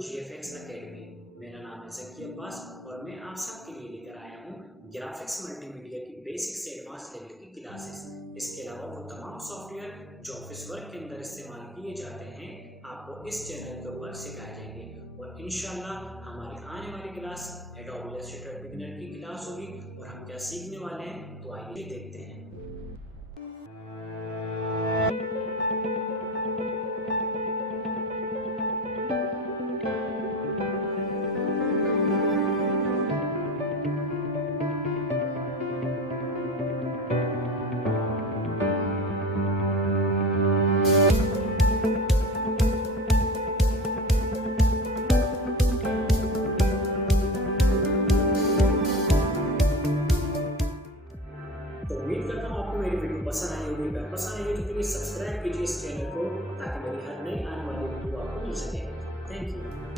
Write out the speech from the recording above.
GFX academy. मेरा नाम है ज़की अब्बास और मैं आप सबके लिए लेकर आया हूँ ग्राफिक्स मल्टीमीडिया की बेसिक से एडवांस लेवल की क्लासेस। इसके अलावा वो तमाम सॉफ्टवेयर जो ऑफिस वर्क के अंदर इस्तेमाल किए जाते हैं आपको इस चैनल के ऊपर सिखाए जाएंगे और इंशाल्लाह हमारी आने वाली क्लास एडोबी इलस्ट्रेटर बिगिनर की क्लास होगी और हम क्या सीखने वाले हैं तो आइए देखते हैं। तो उम्मीद करता हूँ आपको मेरी वीडियो पसंद आई होगी। अगर पसंद आई तो प्लीज़ सब्सक्राइब कीजिए इस चैनल को ताकि मेरी हर नई आने वाली वीडियो आपको मिल सके। Thank you.